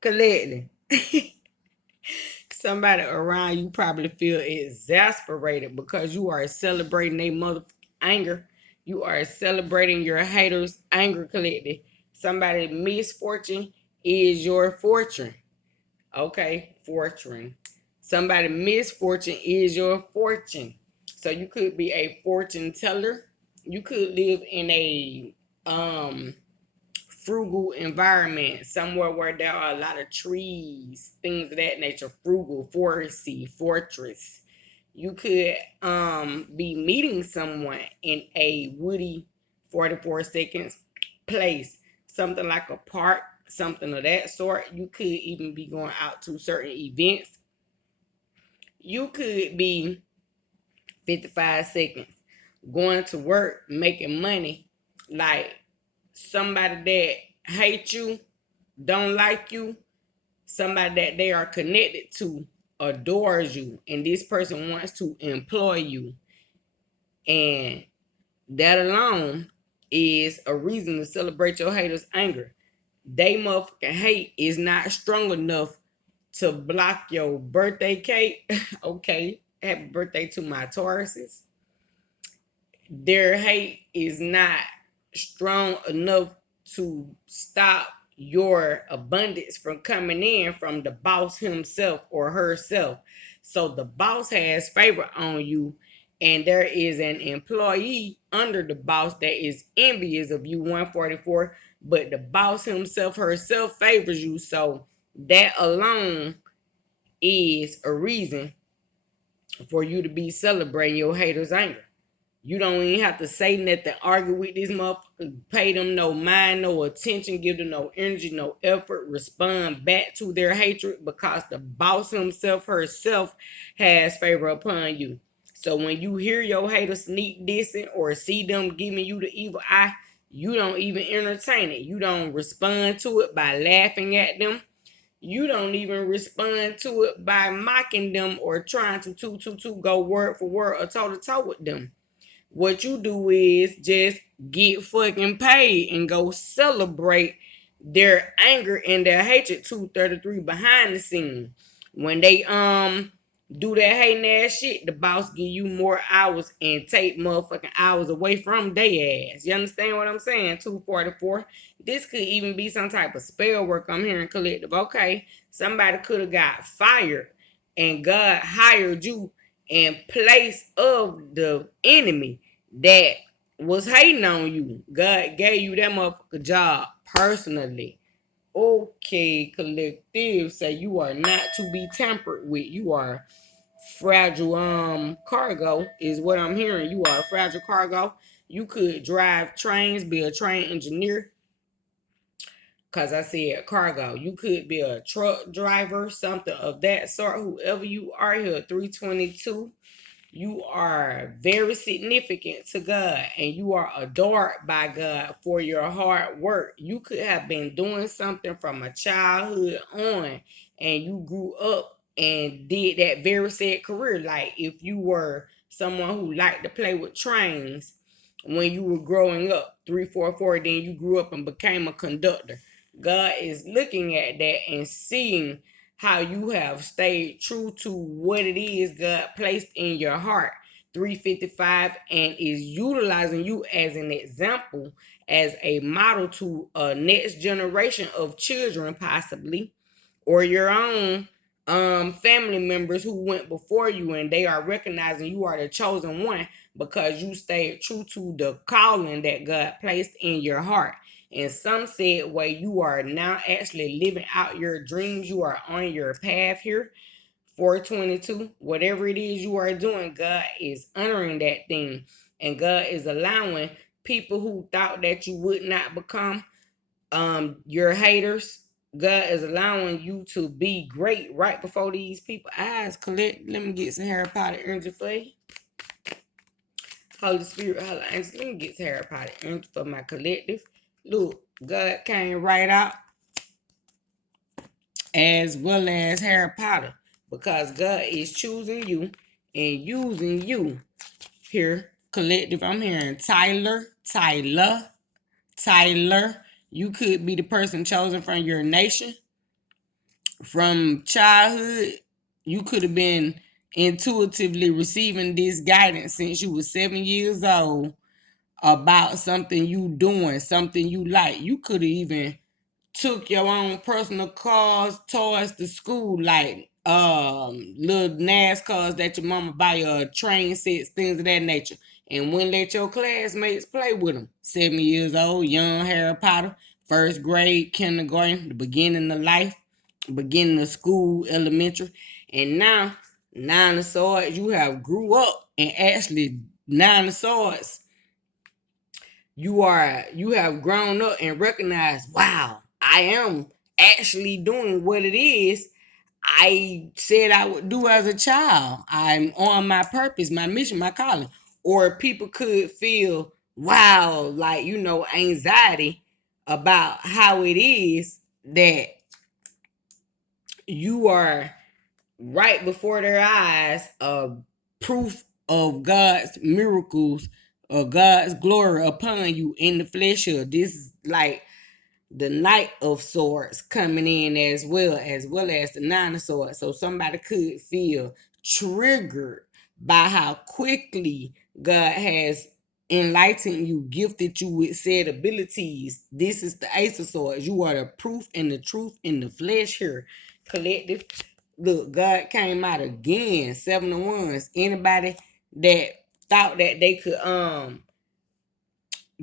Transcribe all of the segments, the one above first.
Collective. Somebody around you probably feel exasperated because you are celebrating their mother anger. You are celebrating your haters' anger. Collective. Somebody's misfortune is your fortune. Okay, fortune. Somebody misfortune is your fortune. So you could be a fortune teller. You could live in a frugal environment, somewhere where there are a lot of trees, things of that nature, frugal, foresty, fortress. You could be meeting someone in a woody 44 seconds place, something like a park, something of that sort. You could even be going out to certain events. You could be 55 seconds going to work, making money, like somebody that hates you, don't like you, somebody that they are connected to adores you, and this person wants to employ you. And that alone is a reason to celebrate your haters' anger. They motherfucking hate is not strong enough to block your birthday cake. Okay, happy birthday to my Tauruses. Their hate is not strong enough to stop your abundance from coming in from the boss himself or herself. So the boss has favor on you, and there is an employee under the boss that is envious of you, 144, but the boss himself herself favors you. So that alone is a reason for you to be celebrating your haters' anger. You don't even have to say nothing, argue with this motherfucker, pay them no mind, no attention, give them no energy, no effort, respond back to their hatred because the boss himself, herself has favor upon you. So when you hear your hater sneak dissing or see them giving you the evil eye, you don't even entertain it. You don't respond to it by laughing at them. You don't even respond to it by mocking them or trying to go word for word or toe to toe with them. What you do is just get fucking paid and go celebrate their anger and their hatred 233 behind the scene. When they do that hating ass shit, the boss give you more hours and take motherfucking hours away from they ass. You understand what I'm saying? 244. This could even be some type of spell work I'm hearing collective. Okay. Somebody could have got fired and God hired you in place of the enemy that was hating on you. God gave you that motherfucker job personally. Okay, collective say you are not to be tampered with. You are fragile cargo is what I'm hearing. You are a fragile cargo. You could drive trains, be a train engineer. Cause I said cargo. You could be a truck driver, something of that sort. Whoever you are here, 322. You are very significant to God and you are adored by God for your hard work. You could have been doing something from a childhood on and you grew up and did that very said career. Like if you were someone who liked to play with trains when you were growing up, 344, then you grew up and became a conductor. God is looking at that and seeing how you have stayed true to what it is God placed in your heart. 355 and is utilizing you as an example, as a model to a next generation of children, possibly, or your own family members who went before you, and they are recognizing you are the chosen one because you stayed true to the calling that God placed in your heart. In some said way, you are now actually living out your dreams. You are on your path here. 422, whatever it is you are doing, God is honoring that thing. And God is allowing people who thought that you would not become your haters. God is allowing you to be great right before these people eyes. Collect. Let me get some Harry Potter energy for you. Holy Spirit, Holy Angels. Let me get some Harry Potter energy for my collective. Look, God came right out as well as Harry Potter because God is choosing you and using you here. Collective, I'm hearing Tyler. You could be the person chosen from your nation. from childhood, you could have been intuitively receiving this guidance since you were 7 years old about something you doing, something you like. You could have even took your own personal cars towards the school, like little NASCARs that your mama buy you, train sets, things of that nature, and wouldn't let your classmates play with them. 7 years old, young Harry Potter, first grade, kindergarten, the beginning of life, beginning of school, elementary, and now Nine of Swords, you have grew up and actually Nine of Swords, you have grown up and recognized, wow, I am actually doing what it is I said I would do as a child. I'm on my purpose, my mission, my calling. Or people could feel, wow, like, anxiety about how it is that you are right before their eyes, proof of God's miracles, of God's glory upon you in the flesh. This is like the Knight of Swords coming in as well as the Nine of Swords. So somebody could feel triggered by how quickly God has enlightened you, gifted you with said abilities. This is the Ace of Swords. You are the proof and the truth in the flesh here. Collective. Look, God came out again. 7 of Wands. Anybody that thought that they could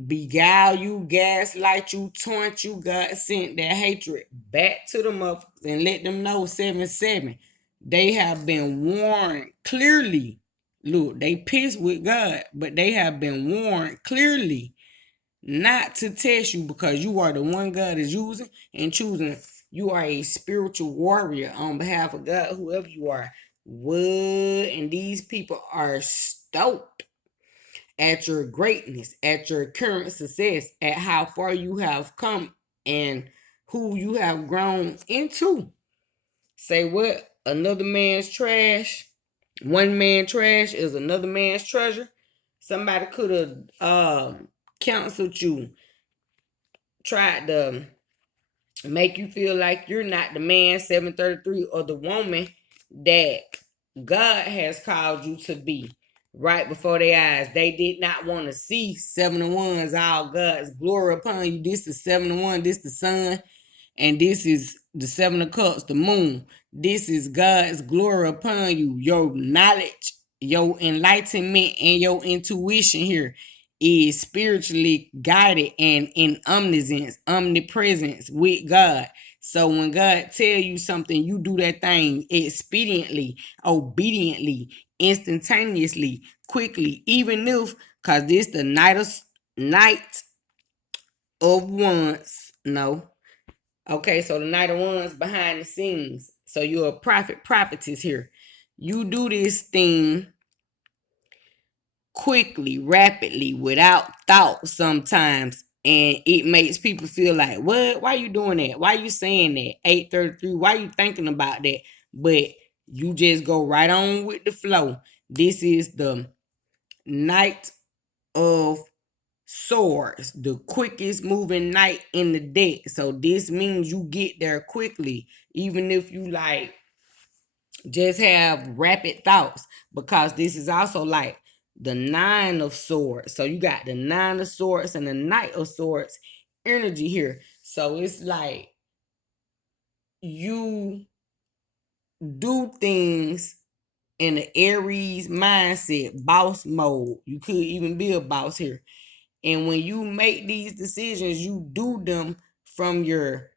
beguile you, gaslight you, taunt you, God sent that hatred back to them up and let them know 7-7. They have been warned clearly. Look, they pissed with God, but they have been warned clearly not to test you because you are the one God is using and choosing. You are a spiritual warrior on behalf of God, whoever you are. What? And these people are stoked at your greatness, at your current success, at how far you have come and who you have grown into. Say what? Another man's trash. One man trash is another man's treasure. Somebody could have counseled you, tried to make you feel like you're not the man 733 or the woman that God has called you to be right before their eyes. They did not want to see 7 of Wands, all God's glory upon you. This is 7 of Wands, this the sun, and this is the 7 of Cups, the moon. This is God's glory upon you. Your knowledge, your enlightenment, and your intuition here is spiritually guided and in omnipresence with God. So when God tell you something, you do that thing expediently, obediently, instantaneously, quickly, even if, cause this the Night of Wands. No. Okay, so the Knight of Wands behind the scenes. So you're a prophetess here. You do this thing quickly, rapidly, without thought sometimes. And it makes people feel like, what? Why you doing that? Why you saying that? 833, why you thinking about that? But you just go right on with the flow. This is the Knight of Swords, the quickest moving knight in the deck. So this means you get there quickly, even if you like just have rapid thoughts, because this is also like the Nine of Swords. So you got the Nine of Swords and the Knight of Swords energy here. So it's like you do things in an Aries mindset, boss mode. You could even be a boss here. And when you make these decisions, you do them from your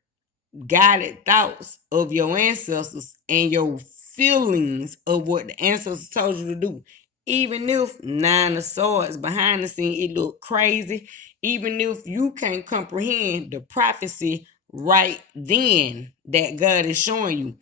guided thoughts of your ancestors and your feelings of what the ancestors told you to do. Even if Nine of Swords behind the scene, it look crazy. Even if you can't comprehend the prophecy right then that God is showing you,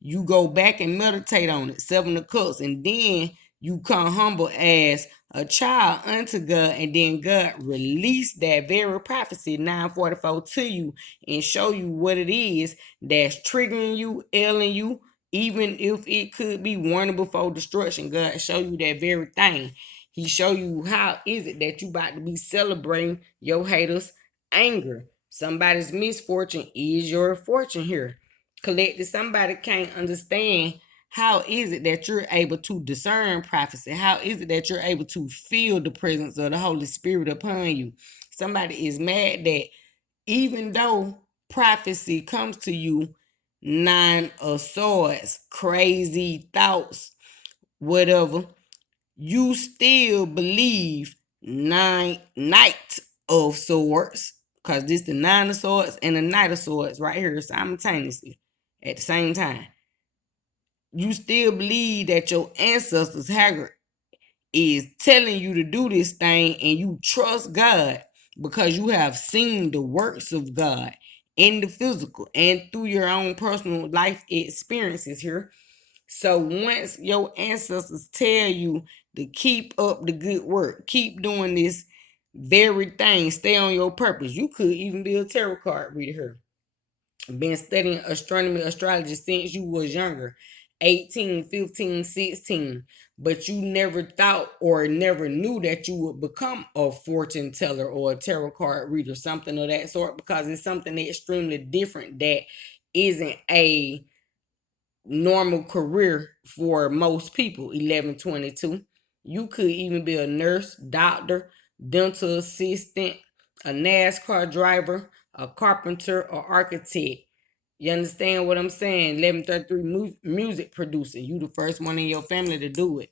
you go back and meditate on it. 7 of Cups, and then you come humble as a child unto God, and then God release that very prophecy 944 to you and show you what it is that's triggering you, ailing you, even if it could be warning before destruction. God show you that very thing. He show you how is it that you about to be celebrating your haters' anger. Somebody's misfortune is your fortune here. collected. Somebody can't understand how is it that you're able to discern prophecy? How is it that you're able to feel the presence of the Holy Spirit upon you? Somebody is mad that even though prophecy comes to you, 9 of swords, crazy thoughts, whatever, you still believe Knight of Swords, because this the 9 of Swords and the Knight of Swords right here simultaneously at the same time. You still believe that your ancestors Haggard is telling you to do this thing, and you trust God because you have seen the works of God in the physical and through your own personal life experiences here. So once your ancestors tell you to keep up the good work, keep doing this very thing, stay on your purpose. You could even be a tarot card reader here. Been studying astronomy, astrology since you was younger, 18, 15, 16. But you never thought or never knew that you would become a fortune teller or a tarot card reader, something of that sort, because it's something extremely different that isn't a normal career for most people. 1122. You could even be a nurse, doctor, dental assistant, a NASCAR driver, a carpenter, or architect. You understand what I'm saying? 1133, music producer. You the first one in your family to do it.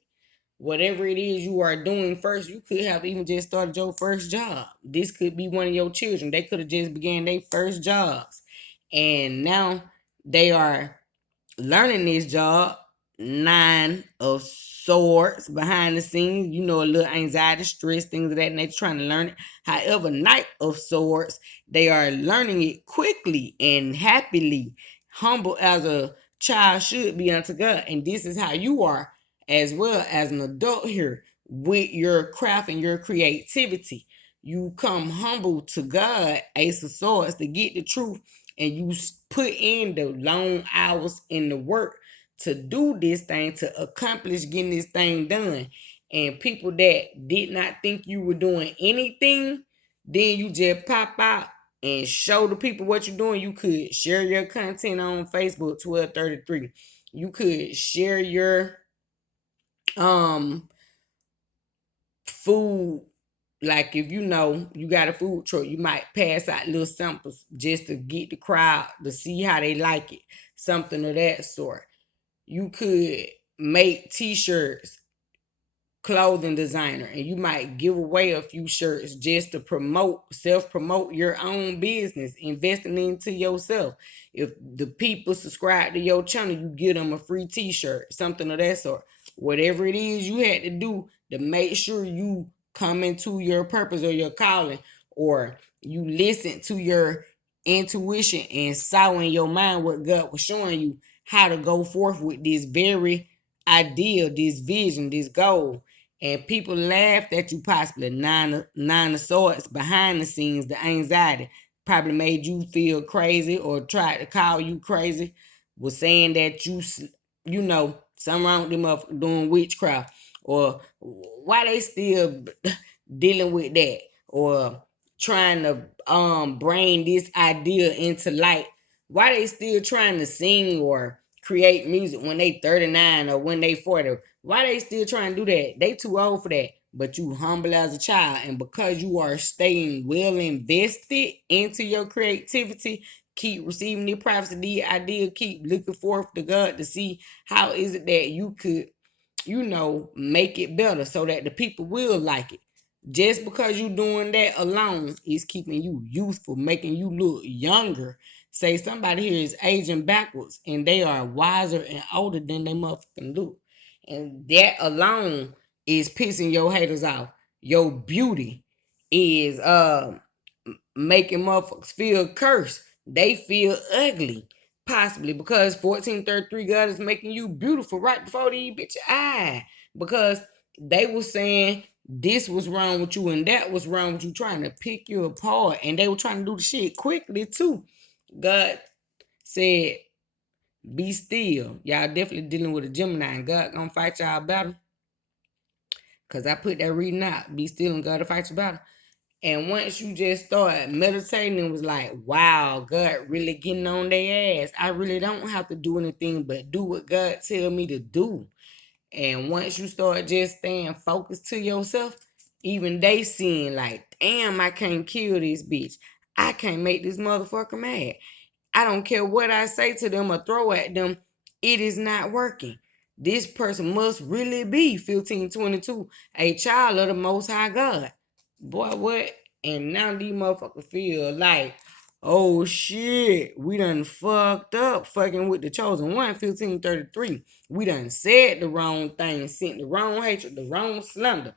Whatever it is you are doing first, you could have even just started your first job. This could be one of your children. They could have just began their first jobs. And now they are learning this job. 9 of Swords behind the scenes, a little anxiety, stress, things of that nature, trying to learn it. However, Knight of Swords, they are learning it quickly and happily, humble as a child should be unto God. And this is how you are as well as an adult here with your craft and your creativity. You come humble to God, Ace of Swords, to get the truth, and you put in the long hours in the work to do this thing, to accomplish getting this thing done. And people that did not think you were doing anything, then you just pop out and show the people what you're doing. You could share your content on Facebook, 1233. You could share your food. Like if you got a food truck, you might pass out little samples just to get the crowd to see how they like it, something of that sort. You could make t-shirts, clothing designer, and you might give away a few shirts just to self-promote your own business, investing into yourself. If the people subscribe to your channel, you give them a free t-shirt, something of that sort. Whatever it is you had to do to make sure you come into your purpose or your calling, or you listen to your intuition and saw in your mind what God was showing you, how to go forth with this very ideal, this vision, this goal. And people laughed at you possibly. Nine of Swords behind the scenes, the anxiety probably made you feel crazy or tried to call you crazy, was saying that something wrong with them up doing witchcraft, or why they still dealing with that, or trying to bring this idea into light. Why they still trying to sing or create music when they 39 or when they 40? Why they still trying to do that? They too old for that. But you humble as a child, and because you are staying well invested into your creativity, keep receiving the prophecy, the idea, keep looking forth to God to see how is it that you could, make it better so that the people will like it. Just because you doing that alone is keeping you youthful, making you look younger. Say somebody here is aging backwards and they are wiser and older than they motherfucking look. And that alone is pissing your haters off. Your beauty is making motherfuckers feel cursed. They feel ugly. Possibly because 1433 God is making you beautiful right before they bitch your eye. Because they were saying this was wrong with you and that was wrong with you, trying to pick you apart. And they were trying to do the shit quickly too. God said, be still. Y'all definitely dealing with a Gemini, and God gonna fight y'all battle. Cause I put that reading out. Be still and God to fight your battle. And once you just start meditating, it was like, wow, God really getting on their ass. I really don't have to do anything but do what God tell me to do. And once you start just staying focused to yourself, even they seeing like, damn, I can't kill this bitch. I can't make this motherfucker mad. I don't care what I say to them or throw at them. It is not working. This person must really be 1522, a child of the Most High God. Boy, what? And now these motherfuckers feel like, oh shit, we done fucked up fucking with the chosen one, 1533. We done said the wrong thing, sent the wrong hatred, the wrong slander.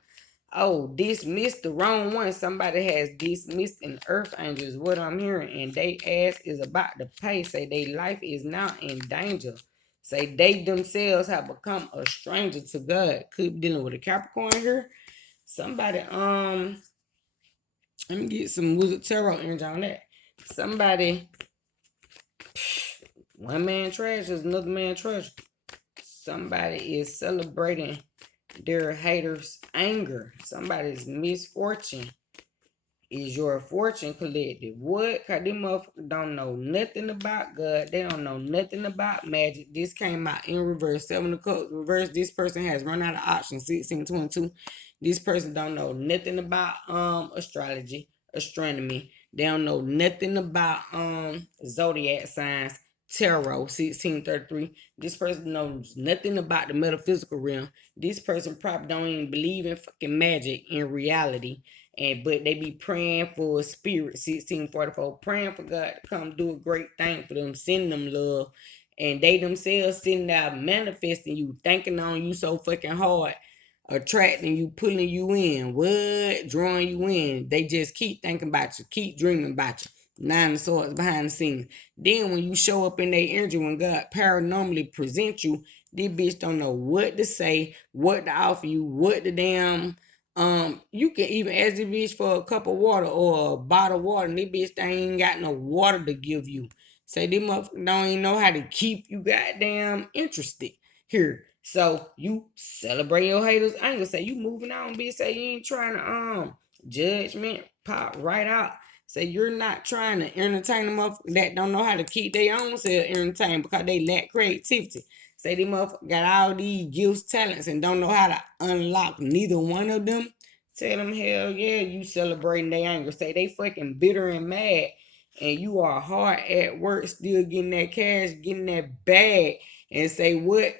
Oh, dismissed the wrong one. Somebody has dismissed an earth angel is what I'm hearing. And they ass is about to pay. Say their life is now in danger. Say they themselves have become a stranger to God. Could be dealing with a Capricorn here. Somebody, let me get some Wizard Tarot energy on that. Somebody, one man treasure is another man treasure. Somebody is celebrating their haters' anger. Somebody's misfortune is your fortune collective. What? Cause them motherfuckers don't know nothing about God. They don't know nothing about magic. This came out in reverse. 7 of Cups reverse. This person has run out of options. 1622. This person don't know nothing about astrology, astronomy. They don't know nothing about zodiac signs, tarot, 1633. This person knows nothing about the metaphysical realm. This person probably don't even believe in fucking magic in reality. But they be praying for a spirit, 1644, praying for God to come do a great thing for them, send them love. And they themselves sitting out manifesting you, thinking on you so fucking hard, attracting you, pulling you in, what? Drawing you in. They just keep thinking about you, keep dreaming about you. 9 of Swords behind the scenes. Then when you show up in their energy, when God paranormally presents you, this bitch don't know what to say, what to offer you, what the damn you can even ask the bitch for a cup of water or a bottle of water, and this bitch they ain't got no water to give you. Say this motherfucker don't even know how to keep you goddamn interested here. So you celebrate your haters. I ain't gonna say you moving on, bitch. Say you ain't trying to judgment pop right out. Say you're not trying to entertain them motherfuckers that don't know how to keep their own self entertained because they lack creativity. Say they motherfucker got all these gifts, talents, and don't know how to unlock neither one of them. Tell them, hell yeah, you celebrating their anger. Say they fucking bitter and mad, and you are hard at work, still getting that cash, getting that bag, and say what?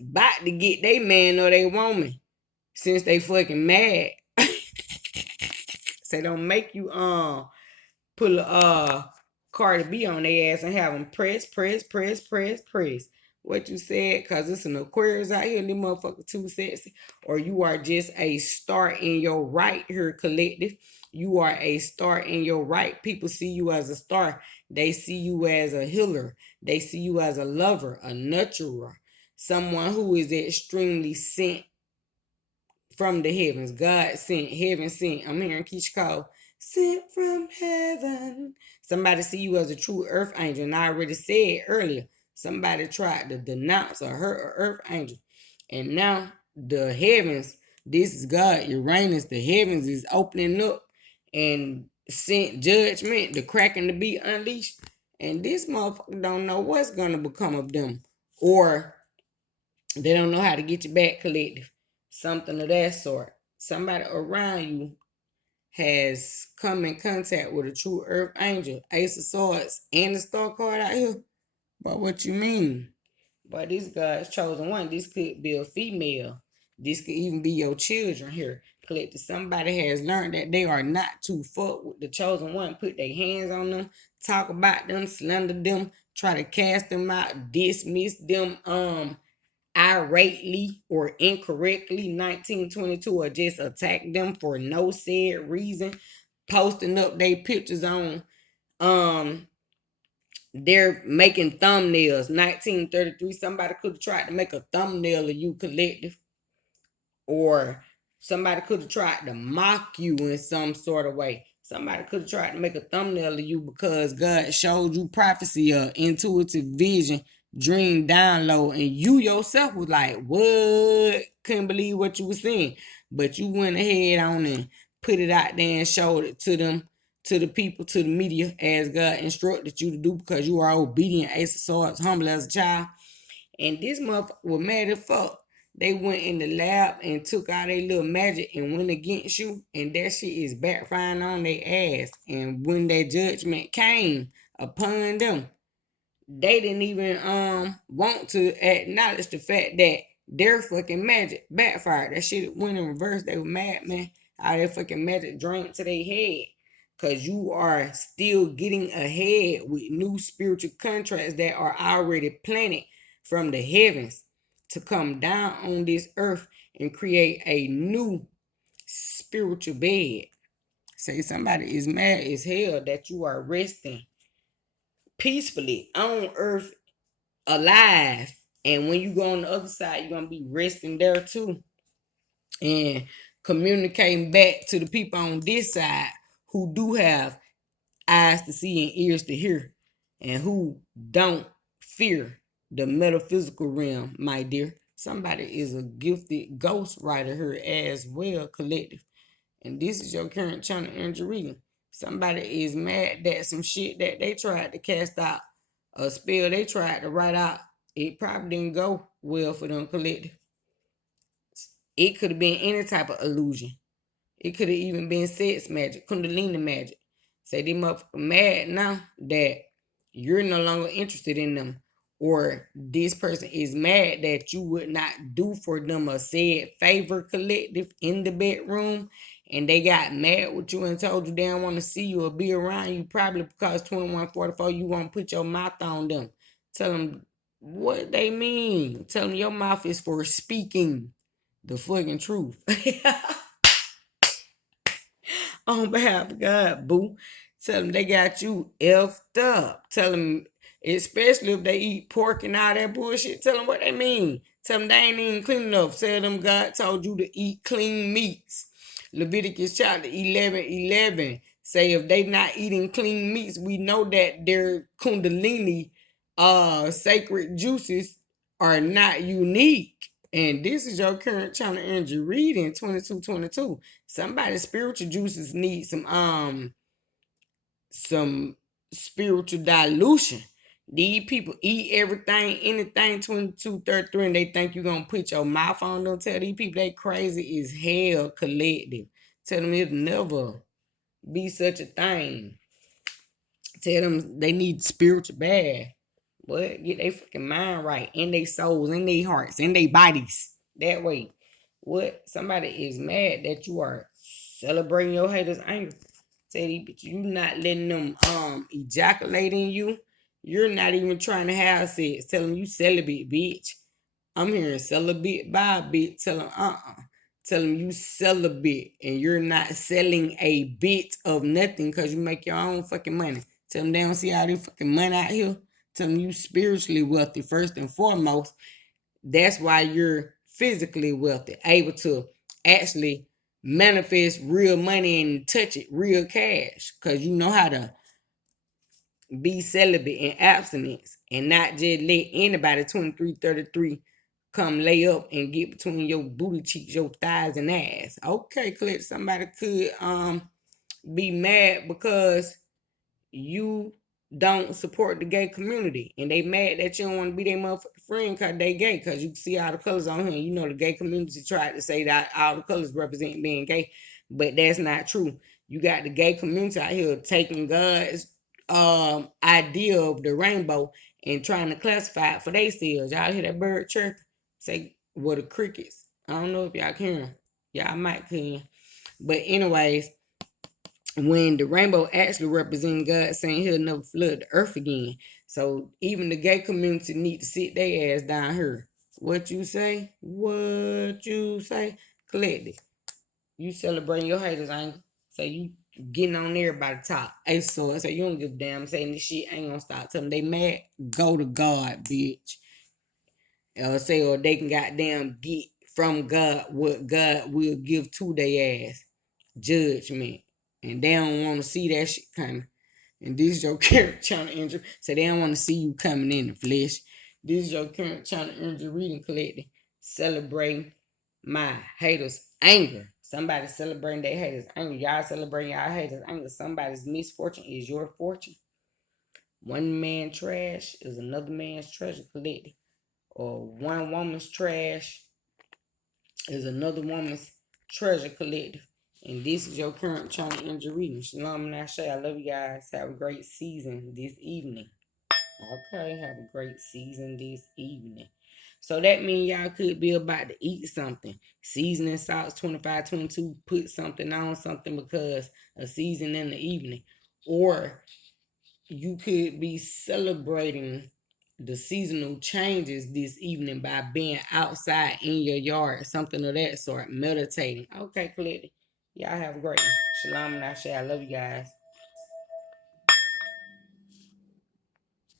About to get they man or they woman since they fucking mad. Say don't make you pull a Cardi B on their ass and have them press. What you said, cause it's an Aquarius out here, and them motherfuckers too sexy. Or you are just a star in your right here, collective. You are a star in your right. People see you as a star. They see you as a healer. They see you as a lover, a nurturer, someone who is extremely sent from the heavens. God sent, heaven sent. I'm hearing Keisha call, sent from heaven. Somebody see you as a true earth angel. And I already said earlier, somebody tried to denounce or hurt an earth angel. And now the heavens, this is God, Uranus, the heavens is opening up and sent judgment, the cracking to be unleashed. And this motherfucker don't know what's gonna become of them. Or they don't know how to get you back, collective. Something of that sort. Somebody around you has come in contact with a true earth angel, Ace of Swords, and the star card out here. But what you mean? But this God's chosen one. This could be a female. This could even be your children here. Collective. Somebody has learned that they are not to fuck with the chosen one. Put their hands on them, talk about them, slander them, try to cast them out, dismiss them, irately or incorrectly, 1922, or just attack them for no said reason, posting up their pictures on they're making thumbnails, 1933. Somebody could have tried to make a thumbnail of you, collective, or somebody could have tried to mock you in some sort of way. Somebody could have tried to make a thumbnail of you because God showed you prophecy or intuitive vision, dream download, and you yourself was like, what? Couldn't believe what you were seeing. But you went ahead on and put it out there and showed it to them, to the people, to the media, as God instructed you to do, because you are obedient, Ace of Swords, humble as a child. And this motherfucker was mad as fuck. They went in the lab and took out their little magic and went against you, and that shit is backfiring on their ass. And when that judgment came upon them, they didn't even want to acknowledge the fact that their fucking magic backfired. That shit went in reverse. They were mad, man. All their fucking magic drained to their head. Cause you are still getting ahead with new spiritual contracts that are already planted from the heavens to come down on this earth and create a new spiritual bed. Say somebody is mad as hell that you are resting peacefully on earth alive. And when you go on the other side, you're gonna be resting there too. And communicating back to the people on this side who do have eyes to see and ears to hear, and who don't fear the metaphysical realm, my dear. Somebody is a gifted ghost writer here as well, collective. And this is your current channel energy reading. Somebody is mad that some shit that they tried to cast out, a spell they tried to write out, it probably didn't go well for them, collective. It could have been any type of illusion. It could have even been sex magic, kundalini magic. Say they motherfucker mad now that you're no longer interested in them. Or this person is mad that you would not do for them a said favor, collective, in the bedroom. And they got mad with you and told you they don't want to see you or be around you, probably because 2144 you won't put your mouth on them. Tell them what they mean. Tell them your mouth is for speaking the fucking truth. On behalf of God, boo. Tell them they got you effed up. Tell them, especially if they eat pork and all that bullshit, tell them what they mean. Tell them they ain't even clean enough. Tell them God told you to eat clean meats. Leviticus chapter 11:11 say if they not eating clean meats, we know that their kundalini sacred juices are not unique. And this is your current channel energy reading 2222. Somebody's spiritual juices need some spiritual dilution. These people eat everything, anything 2233, and they think you're gonna put your mouth on them. Tell these people they crazy as hell, collective. Tell them it'll never be such a thing. Tell them they need spiritual bad. What? Get their fucking mind right, in their souls, in their hearts, in their bodies. That way. What? Somebody is mad that you are celebrating your haters' anger. Say these bitch, you not letting them ejaculate in you. You're not even trying to have sex. Tell them you celibate, bitch. I'm hearing celibate by bitch. Tell them Tell them you celibate and you're not selling a bit of nothing because you make your own fucking money. Tell them they don't see all this fucking money out here. Tell them you spiritually wealthy first and foremost. That's why you're physically wealthy, able to actually manifest real money and touch it, real cash, because you know how to be celibate and abstinence and not just let anybody 2333 come lay up and get between your booty cheeks, your thighs and ass. Okay, Clint, somebody could be mad because you don't support the gay community and they mad that you don't want to be their motherfucking friend because they gay, because you see all the colors on here. You know the gay community tried to say that all the colors represent being gay, but that's not true. You got the gay community out here taking God's idea of the rainbow and trying to classify it for themselves. Y'all hear that bird chirp? Say, what, the crickets? I don't know if y'all can. Y'all might can. But anyways, when the rainbow actually represents God saying he'll never flood the earth again. So even the gay community need to sit their ass down here. What you say? What you say? Collective. You celebrating your haters, ain't you? So you getting on there by the top. Hey, so you don't give a damn saying this shit ain't gonna stop. Tell them they mad. Go to God, bitch. Or they can goddamn get from God what God will give to their ass. Judgment. And they don't want to see that shit coming. And this is your current channel energy. So they don't want to see you coming in the flesh. This is your current channel energy reading collective. Celebrating my haters' anger. Somebody celebrating their haters' anger. Y'all celebrating y'all haters' anger. Somebody's misfortune is your fortune. One man trash is another man's treasure collected. Or one woman's trash is another woman's treasure collective. And this is your current China Energy reading. Shalom and Ashe. I love you guys. Have a great season this evening. Okay, have a great season this evening. So that means y'all could be about to eat something. Seasoning salts 25, 22. Put something on something because a season in the evening. Or you could be celebrating the seasonal changes this evening by being outside in your yard, something of that sort, meditating. Okay, clearly. Y'all have a great one. Shalom and Ashe. I love you guys.